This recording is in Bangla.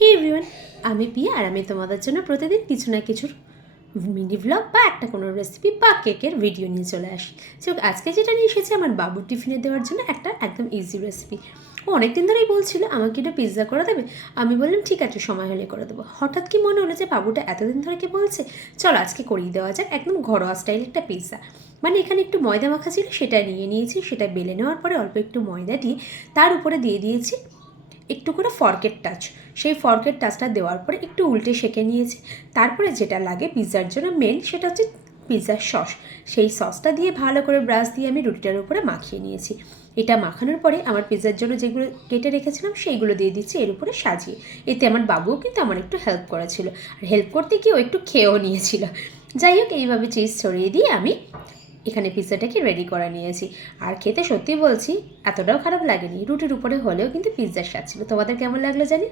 হে এভরিওয়ান, আমি পিয়া আর আমি তোমাদের জন্য প্রতিদিন কিছু না কিছুর মিনি ভ্লগ বা একটা কোনো রেসিপি বা কেকের ভিডিও নিয়ে চলে আসি। সো আজকে যেটা নিয়ে এসেছি আমার বাবুর টিফিনে দেওয়ার জন্য একটা একদম ইজি রেসিপি। ও অনেক দিন ধরেই বলছিল আমাকে এটা পিৎজা করে দেবে। আমি বললাম ঠিক আছে, সময় হলে করে দেবো। হঠাৎ কি মনে হলো যে বাবুটা এতদিন ধরে কি বলছে, চলো আজকে করিয়ে দেওয়া যাক একদম ঘরোয়া স্টাইল একটা পিৎজা। মানে এখানে একটু ময়দা মাখা ছিল, সেটা নিয়ে নিয়েছি। সেটা বেলে নেওয়ার পরে অল্প একটু ময়দা দিয়ে তার উপরে দিয়ে দিয়েছি একটু করে ফর্কের টাচ। সেই ফর্কের টাচটা দেওয়ার পরে একটু উল্টে সেঁকে নিয়েছি। তারপরে যেটা লাগে পিৎজার জন্য মেন, সেটা হচ্ছে পিৎজার সস। সেই সসটা দিয়ে ভালো করে ব্রাশ দিয়ে আমি রুটিটার উপরে মাখিয়ে নিয়েছি। এটা মাখানোর পরে আমার পিৎজার জন্য যেগুলো কেটে রেখেছিলাম সেইগুলো দিয়ে দিচ্ছি এর উপরে সাজিয়ে। এতে আমার বাবুও কিন্তু আমার একটু হেল্প করেছিল, আর হেল্প করতে গিয়ে ও একটু খেয়েও নিয়েছিল। যাই হোক, এইভাবে চিজ ছড়িয়ে দিয়ে আমি এখানে পিৎজাটাকে রেডি করে নিয়েছি। আর খেতে সত্যি বলছি এতটাও খারাপ লাগেনি, রুটির উপরে হলেও কিন্তু পিৎজার স্বাদ ছিল। তোমাদের কেমন লাগলো জানি।